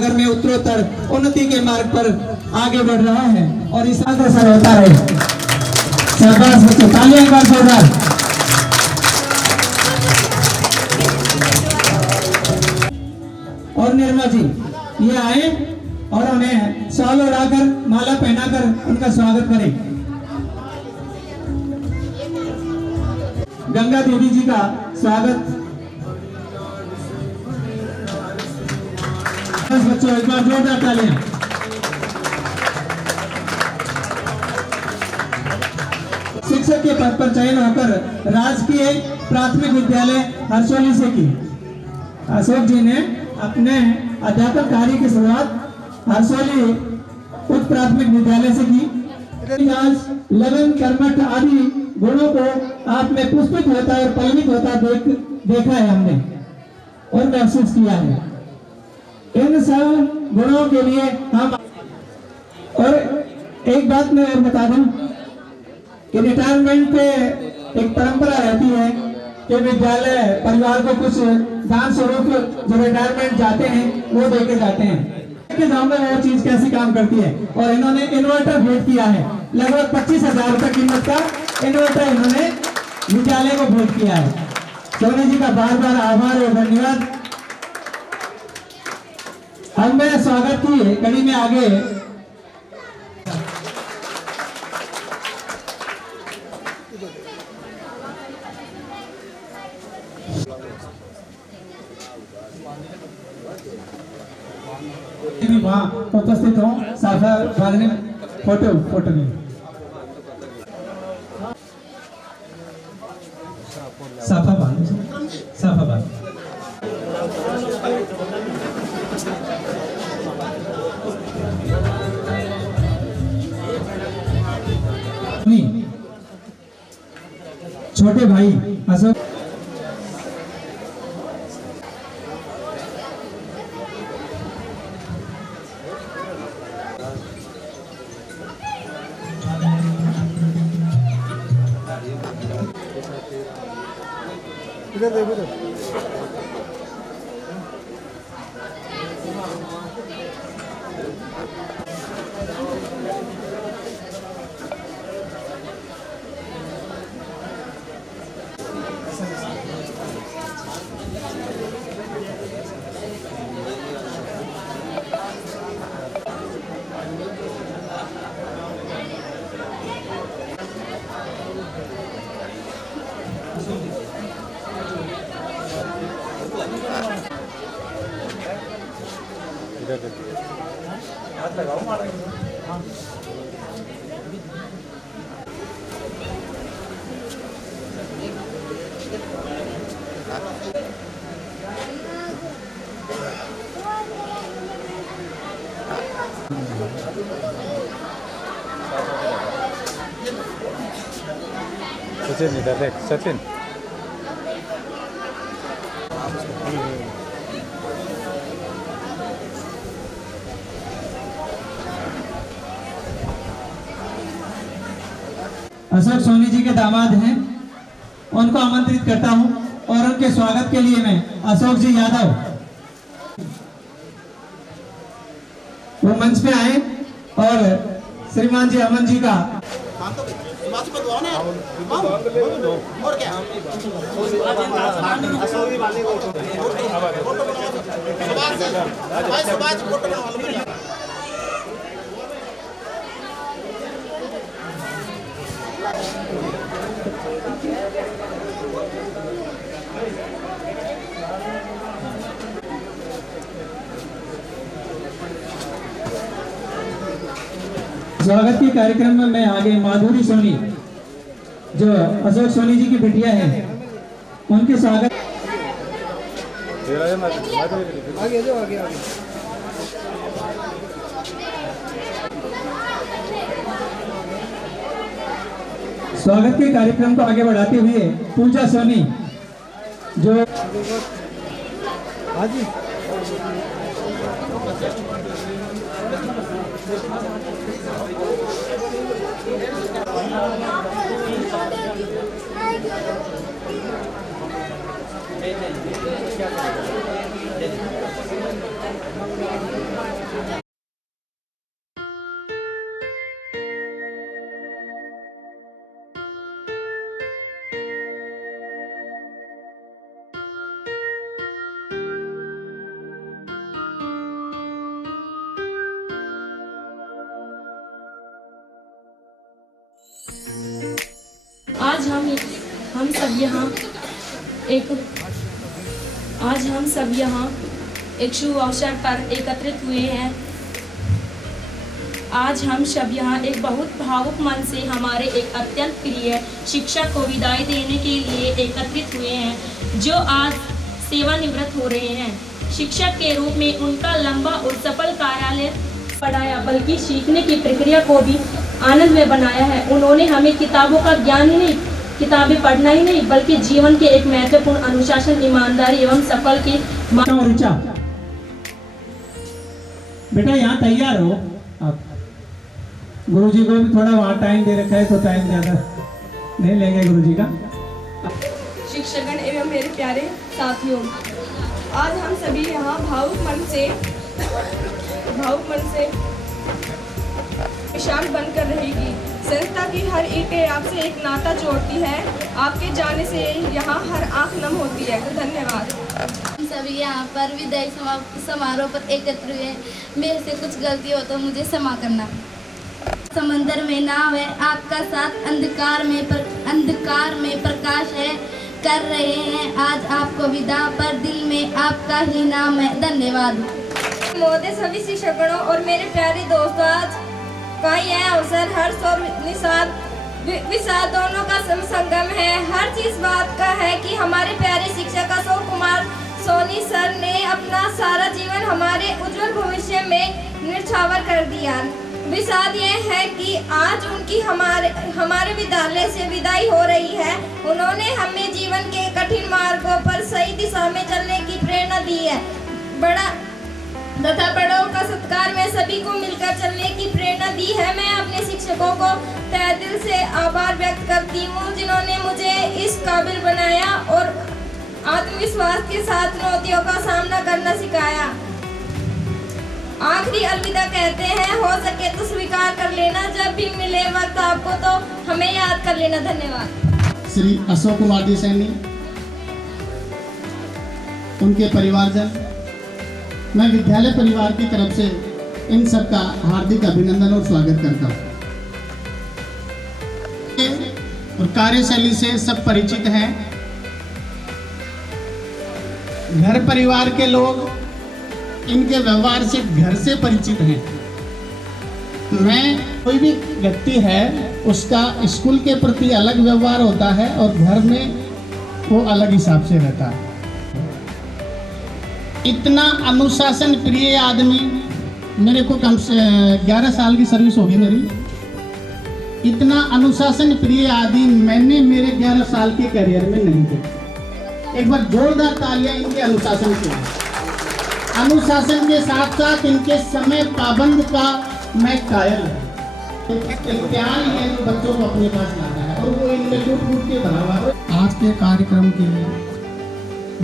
सागर में उत्तरोत्तर उन्नति के मार्ग पर आगे बढ़ रहा है और इस अग्रसर होता है। शाबाश बच्चों, तालियां एक बार जोरदार। और निर्मा जी ये आए और उन्हें शॉल उड़ाकर माला पहनाकर उनका स्वागत करें। गंगा देवी जी का स्वागत। बच्चों एक बार जोरदार तालियां। शिक्षक के पद पर चयन होकर राजकीय प्राथमिक विद्यालय हरसोली से की। अशोक जी ने अपने अध्यापन कार्य की शुरुआत हरसोली उच्च प्राथमिक विद्यालय से की। लगन, कर्मठ आदि गुणों को आप में पुष्पित होता है और परिणित होता देखा है हमने और महसूस किया है। इन सब गुणों के लिए हम और एक बात मैं और बता दूं कि रिटायरमेंट पे एक परंपरा रहती है कि विद्यालय परिवार को कुछ दान स्वरूप जो रिटायरमेंट जाते हैं वो देके जाते हैं कि जाऊंगा वो चीज कैसी काम करती है। और इन्होंने इन्वर्टर भेंट किया है, लगभग 25,000 रुपए कीमत का इन्वर्टर इन्होंने विद्यालय को भेंट किया है। सोनी जी का बार बार आभार और धन्यवाद। अब मैं स्वागत की कड़ी में आगे वहाँ उपस्थित हो साफा बांधने फोटो में साफा बांध छोटे भाई अशोक इधर देखो तो हाथ लगाओ मारा। सचिन इधर देख, सचिन अशोक सोनी जी के दामाद हैं, उनको आमंत्रित करता हूं और उनके स्वागत के लिए मैं अशोक जी यादव वो मंच पे आए और श्रीमान जी अमन जी का और क्या स्वागत के कार्यक्रम में मैं आगे माधुरी सोनी जो अशोक सोनी जी की बिटिया है उनके स्वागत आगे जो आगे स्वागत के कार्यक्रम को आगे बढ़ाते हुए पूजा सोनी जो हाजी हम सब यहाँ एक शुभ अवसर पर एकत्रित हुए हैं। आज हम सब यहाँ एक बहुत भावुक मन से हमारे एक अत्यंत प्रिय शिक्षक को विदाई देने के लिए एकत्रित हुए हैं, जो आज सेवानिवृत्त हो रहे हैं। शिक्षक के रूप में उनका लंबा और सफल कार्यालय पढ़ाया, बल्कि सीखने की प्रक्रिया को भी आनंद में बनाया है। उन्होंने हमें किताबों का ज्ञान ही नहीं, किताबें पढ़ना ही नहीं, बल्कि जीवन के एक महत्वपूर्ण अनुशासन, ईमानदारी एवं सफल की ऋचा, बेटा यहाँ तैयार हो आप। गुरुजी को भी थोड़ा वहाँ टाइम दे रखा है, तो टाइम ज़्यादा नहीं लेंगे गुरुजी का। शिक्षकगण एवं मेरे प्यारे साथियों, आज हम सभी यहाँ भावुक मन से विशाल बनकर रहेगी। संस्था की हर ईंटें आपसे एक नाता जोड़ती है। आपके जाने से यहाँ हर आंख नम होती है। धन्यवाद। हम सभी यहाँ पर विदाई समारोह पर एकत्र हुए। मेरे से कुछ गलती हो तो मुझे क्षमा करना। समंदर में नाव है, आपका साथ अंधकार में प्रकाश है, कर रहे हैं आज आपको विदा, पर दिल में आपका ही नाम है। धन्यवाद। महोदय, सभी शिक्षकों और मेरे प्यारे दोस्तों, आज का यह अवसर हर्ष और विषाद दोनों का संगम है। हर चीज बात का है कि हमारे प्यारे शिक्षक अशोक कुमार सोनी सर ने अपना सारा जीवन हमारे उज्जवल भविष्य में न्यौछावर कर दिया। विषाद यह है कि आज उनकी हमारे विद्यालय से विदाई हो रही है। उन्होंने हमें जीवन के कठिन मार्गों पर सही दिशा में चलने की प्रेरणा दी है। बड़ों का सत्कार में सभी को मिलकर चलने की प्रेरणा दी है। मैं अपने शिक्षकों को तहे दिल से आभार व्यक्त करती हूँ, जिन्होंने मुझे इस काबिल बनाया और आत्मविश्वास के साथ चुनौतियों का सामना करना सिखाया। आखिरी अलविदा कहते हैं, हो सके तो स्वीकार कर लेना, जब भी मिले वक्त आपको तो हमें याद कर लेना। धन्यवाद। श्री अशोक कुमार जी सैनी, उनके परिवारजन, मैं विद्यालय परिवार की तरफ से इन सबका हार्दिक अभिनंदन और स्वागत करता हूँ। और कार्यशैली से सब परिचित हैं। घर परिवार के लोग इनके व्यवहार से घर से परिचित हैं। कोई भी व्यक्ति है, उसका स्कूल के प्रति अलग व्यवहार होता है और घर में वो अलग हिसाब से रहता है। इतना अनुशासन प्रिय आदमी, मेरे को कम से 11 साल की सर्विस होगी मेरी। इतना अनुशासन प्रिय आदमी मैंने मेरे 11 साल के करियर में नहीं देखा। एक बार जोरदार तालियां इनके अनुशासन के लिए। अनुशासन के साथ साथ इनके समय पाबंद का मैं कायल हूँ। इम्तिहान है जो बच्चों को अपने पास लाना है और वो इनमें टूट के भरा हुआ। आज के कार्यक्रम के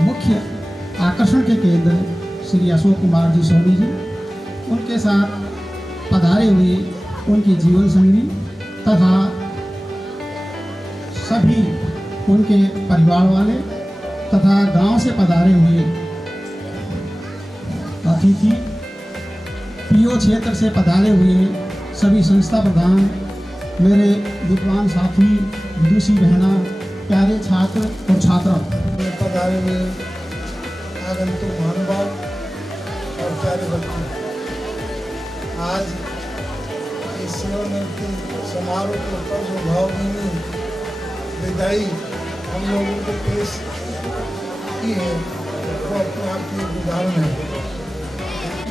मुख्य आकर्षण के केंद्र श्री अशोक कुमार जी सोनी जी, उनके साथ पधारे हुए उनकी जीवन संगी तथा सभी उनके परिवार वाले तथा गांव से पधारे हुए अतिथि, पीओ क्षेत्र से पधारे हुए सभी संस्था प्रधान, मेरे विद्वान साथी, विदुषी बहना, प्यारे छात्र और छात्रा, पधारे हुए आगंतुक महानुभाव और प्यारे बच्चों, आज इस सेवानिवृत्ति समारोह के ऊपर जो भावभीनी विदाई हम लोगों को पेश की है, वो अपने आप की एक उदाहरण है।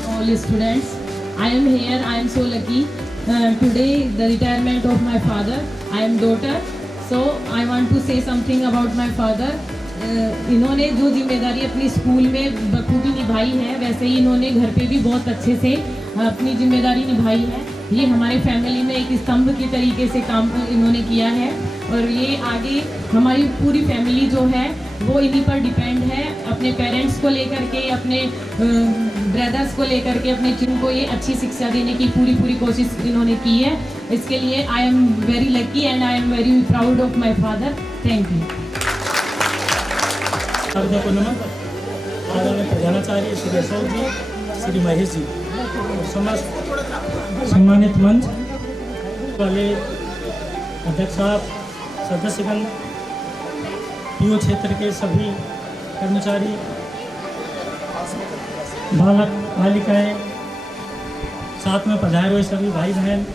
All students, I am here. I am so lucky. Today, the retirement of my father. I am daughter, so I want to say something about my father. इन्होंने जो जिम्मेदारी अपनी स्कूल में बखूबी निभाई है, वैसे ही इन्होंने घर पे भी बहुत अच्छे से अपनी जिम्मेदारी निभाई है। ये हमारे फैमिली में एक स्तंभ के तरीके से काम इन्होंने किया है और ये आगे हमारी पूरी फैमिली जो है वो इन्हीं पर डिपेंड है। अपने पेरेंट्स को लेकर के, अपने ब्रदर्स को लेकर के, अपने चिन को ये अच्छी शिक्षा देने की पूरी कोशिश इन्होंने की है। इसके लिए I am very lucky and I am very proud of my father. Thank you. आदरणीय प्रधानाचार्य श्री अशोक जी, श्री महेश जी, समस्त सम्मानित मंच वाले अध्यक्ष साहब, सदस्यगण, पीओ क्षेत्र के सभी कर्मचारी, बालक बालिकाएं, साथ में पधारे हुए सभी भाई बहन,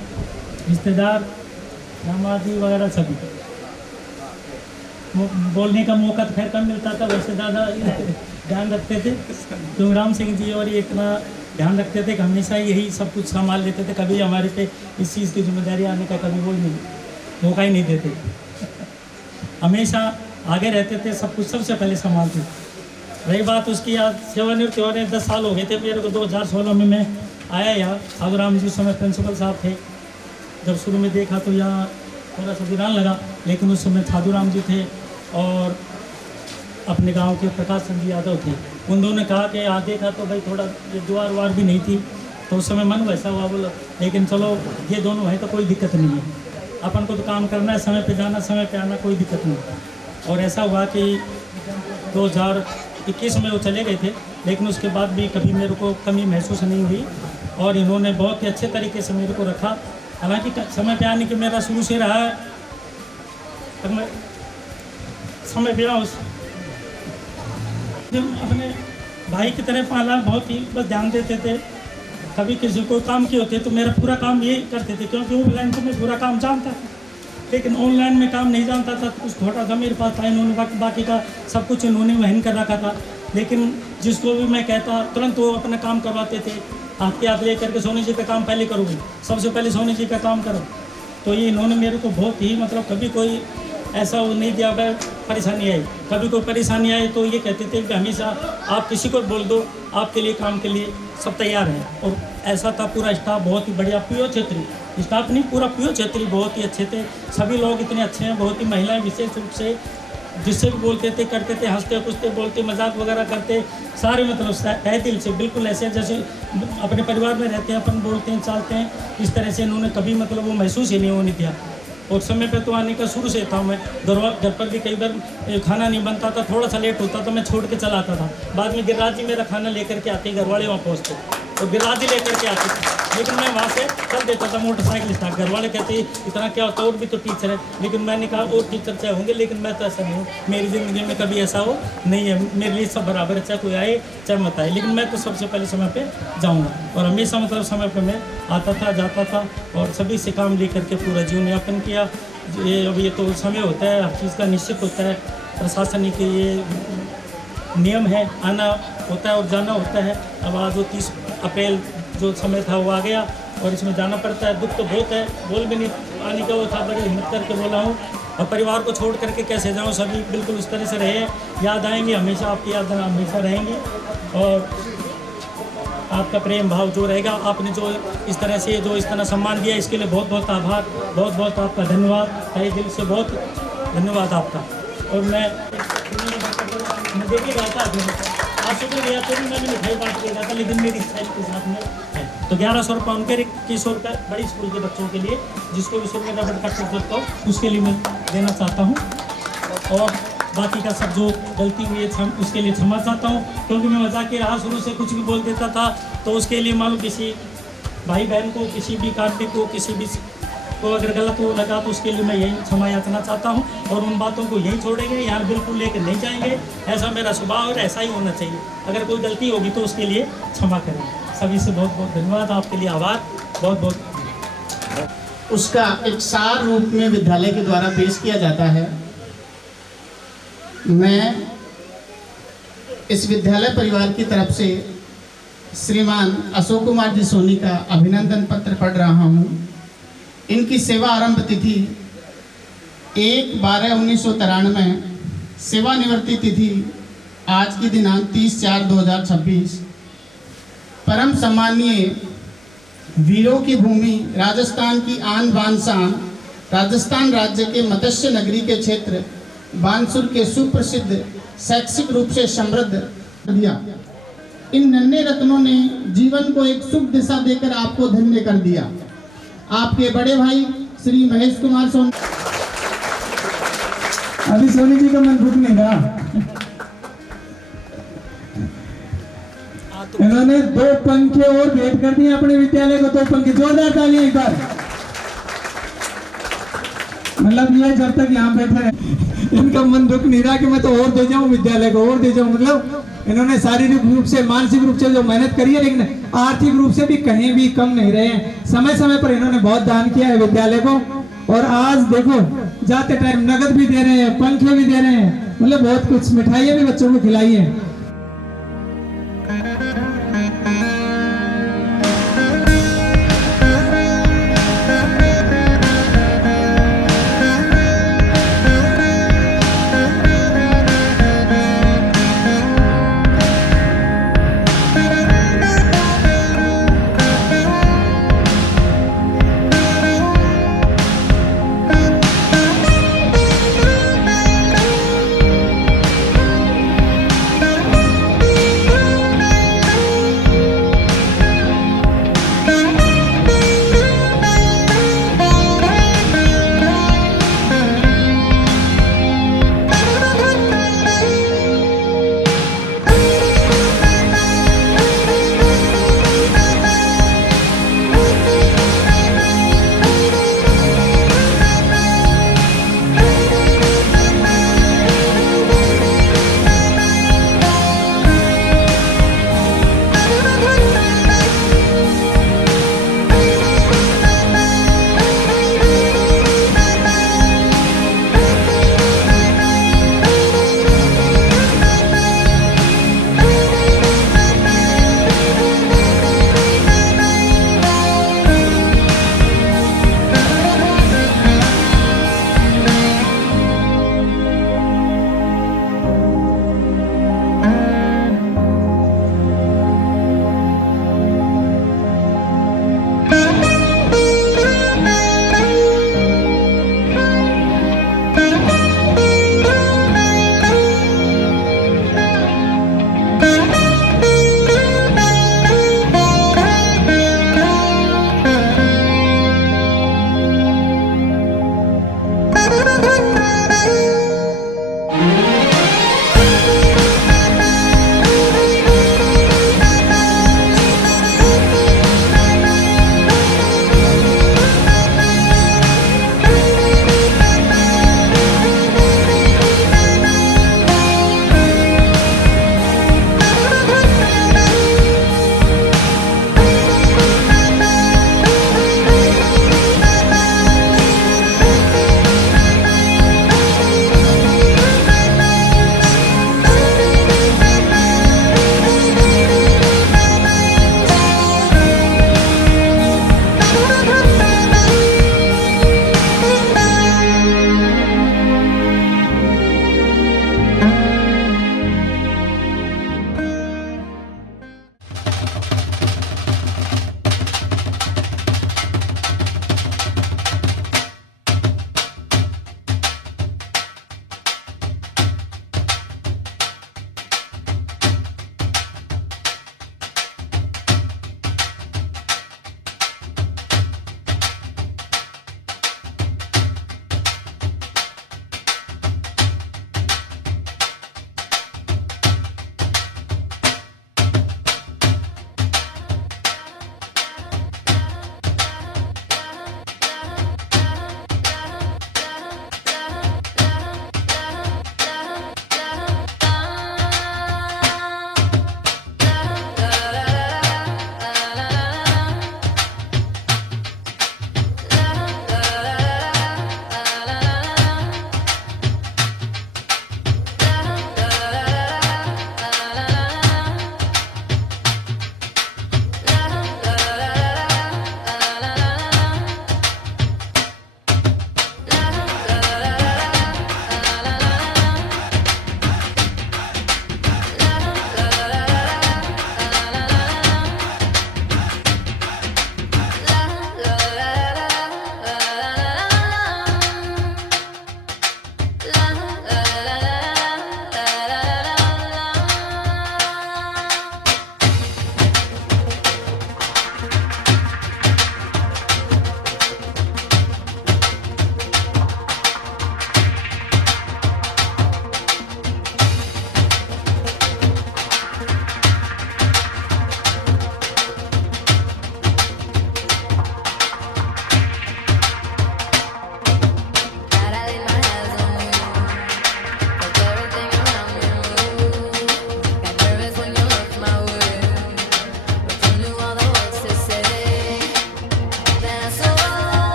रिश्तेदार, दामादी वगैरह सभी। बोलने का मौका तो खैर कम मिलता था, वैसे ज़्यादा ध्यान रखते थे क्योंकि राम सिंह जी और ये इतना ध्यान रखते थे कि हमेशा यही सब कुछ संभाल लेते थे। कभी हमारे पे इस चीज़ की जिम्मेदारी आने का कभी वो नहीं मौका ही नहीं देते। हमेशा आगे रहते थे, सब कुछ सबसे पहले संभालते। रही बात उसकी, आज सेवानिवृत्त होने 10 साल हो गए थे मेरे को। 2016 में मैं आया यहाँ, साधु राम जी उस समय प्रिंसिपल साहब थे। जब शुरू में देखा तो यहाँ थोड़ा सा वीरान लगा, लेकिन उस समय साधु राम जी थे और अपने गांव के प्रकाश चंद जी यादव थे। उन दोनों ने कहा कि यहाँ देखा तो भाई थोड़ा ये द्वार वार भी नहीं थी, तो उस समय मन वैसा हुआ, बोला लेकिन चलो ये दोनों है तो कोई दिक्कत नहीं है, अपन को तो काम करना है, समय पे जाना समय पे आना, कोई दिक्कत नहीं। और ऐसा हुआ कि 2021 में वो चले गए थे, लेकिन उसके बाद भी कभी मेरे को कमी महसूस नहीं हुई और इन्होंने बहुत ही अच्छे तरीके से मेरे को रखा। हालांकि समय पे आने की मेरा शुरू से रहा है, तब मैं समय पे उस अपने भाई की तरह पाला, बहुत ही बस ध्यान देते थे। कभी किसी को काम किए होते तो मेरा पूरा काम ये करते थे, क्योंकि ऑनलाइन तो मैं पूरा काम जानता था, लेकिन ऑनलाइन में काम नहीं जानता था। कुछ थोड़ा सा मेरे पास था, इन्होंने बाकी का सब कुछ इन्होंने वहन कर रखा था। लेकिन जिसको भी मैं कहता तुरंत वो अपना काम करवाते थे। हाथ के हाथ ले करके सोनी जी का काम पहले करोगे, सबसे पहले सोनी जी का काम करो। तो ये इन्होंने मेरे को बहुत ही मतलब कभी कोई ऐसा वो नहीं दिया भाई परेशानी आई। कभी कोई परेशानी आई तो ये कहते थे कि हमेशा आप किसी को बोल दो, आपके लिए काम के लिए सब तैयार हैं। और ऐसा था, पूरा स्टाफ बहुत ही बढ़िया, पीओ क्षेत्रीय स्टाफ नहीं, पूरा पीओ क्षेत्रीय बहुत ही अच्छे थे। सभी लोग इतने अच्छे हैं, बहुत ही महिलाएं विशेष रूप से, जिससे भी बोलते थे करते थे, हंसते कुछते बोलते मजाक वगैरह करते, सारे मतलब तहे दिल से बिल्कुल ऐसे जैसे अपने परिवार में रहते हैं, अपन बोलते हैं चालते हैं, इस तरह से इन्होंने कभी मतलब वो महसूस ही नहीं होने दिया। और समय पे तो आने का शुरू से था। मैं घर पर भी कई बार खाना नहीं बनता था, थोड़ा सा लेट होता तो मैं छोड़ के चला आता था। बाद में गिरिराज जी मेरा खाना लेकर के आते, घर वाले वहाँ पहुँचते और गिरिराज जी लेकर के आते थे, लेकिन मैं वहाँ से चल देता था मोटरसाइकिल स्टार्ट। घर वाले कहते इतना क्या होता, और भी तो टीचर है, लेकिन मैंने कहा और टीचर चाहे होंगे, लेकिन मैं तो ऐसा नहीं हूँ। मेरी ज़िंदगी में कभी ऐसा हो नहीं है, मेरे लिए सब बराबर है, चाहे कोई आए चाहे मत आए, लेकिन मैं तो सबसे पहले समय पर जाऊँगा। और हमेशा मतलब समय पर मैं आता था, जाता था और सभी से काम लेकर के पूरा जीवन यापन किया। ये अब ये तो समय होता है, हर चीज़ का निश्चित होता है, प्रशासन के ये नियम है, आना होता है और जाना होता है। अब आज वो 30 अप्रैल जो समय था वो आ गया और इसमें जाना पड़ता है। दुख तो बहुत है, बोल भी नहीं आने का वो था, बड़ी हिम्मत करके बोला हूँ। और परिवार को छोड़ करके कैसे जाऊँ, सभी बिल्कुल उस तरह से रहे, याद आएंगे हमेशा, आपकी याद हमेशा रहेंगी। और आपका प्रेम भाव जो रहेगा, आपने जो इस तरह से जो इस तरह सम्मान दिया, इसके लिए बहुत बहुत आभार, बहुत बहुत आपका धन्यवाद, तहे दिल से बहुत धन्यवाद आपका। और मैं देख ही रहा था आज सुबह गया तो भी मैंने मिठाई बांट के गया था, लेकिन मेरी इच्छा के साथ में है। तो 1100 रुपये उनके 2100 रुपये बड़ी स्कूल के बच्चों के लिए, जिसको भी शुरू में रबड़ कट कर सकता हूँ, उसके लिए मैं देना चाहता हूँ। और बाकी का सब जो गलती हुई है उसके लिए क्षमा चाहता हूँ, क्योंकि मैं मजाक के रहा शुरू से, कुछ भी बोल देता था तो उसके लिए मालूम किसी भाई बहन को, किसी भी कार्मिक को, किसी भी को अगर गलत हो लगा तो उसके लिए मैं यही क्षमा याचना चाहता हूँ। और उन बातों को यही छोड़ेंगे, यहाँ बिल्कुल लेकर नहीं जाएंगे, ऐसा मेरा स्वभाव और ऐसा ही होना चाहिए। अगर कोई गलती होगी तो उसके लिए क्षमा करें। सभी से बहुत बहुत धन्यवाद, आपके लिए आभार, बहुत बहुत। उसका एक सार रूप में विद्यालय के द्वारा पेश किया जाता है। मैं इस विद्यालय परिवार की तरफ से श्रीमान अशोक कुमार जी सोनी का अभिनंदन पत्र पढ़ रहा हूँ। इनकी सेवा आरंभ तिथि 1/12/1993, सेवानिवृत्ति तिथि आज की दिनांक 30/4/2026। परम सम्मानीय वीरों की भूमि, राजस्थान की आन बान शान, राजस्थान राज्य के मत्स्य नगरी के क्षेत्र बानसूर के सुप्रसिद्ध शैक्षिक रूप से समृद्ध दिया। इन नन्हे रत्नों ने जीवन को एक शुभ दिशा देकर आपको धन्य कर दिया। आपके बड़े भाई श्री महेश कुमार सोनी। अभी सोनी जी का मन रुक नहीं रहा, इन्होंने 2 पंखे और भेंट कर दिए अपने विद्यालय को। 2 पंखे, जोरदार तालियां एक बार। मतलब ये जब तक यहाँ बैठे इनका मन रुक नहीं रहा कि मैं तो और दे जाऊं विद्यालय को, और दे जाऊं। मतलब इन्होंने शारीरिक रूप से, मानसिक रूप से जो मेहनत करी है, लेकिन आर्थिक रूप से भी कहीं भी कम नहीं रहे हैं। समय समय पर इन्होंने बहुत दान किया है विद्यालय को। और आज देखो जाते टाइम नगद भी दे रहे हैं, पंखे भी दे रहे हैं, मतलब बहुत कुछ, मिठाइयाँ भी बच्चों को खिलाई है।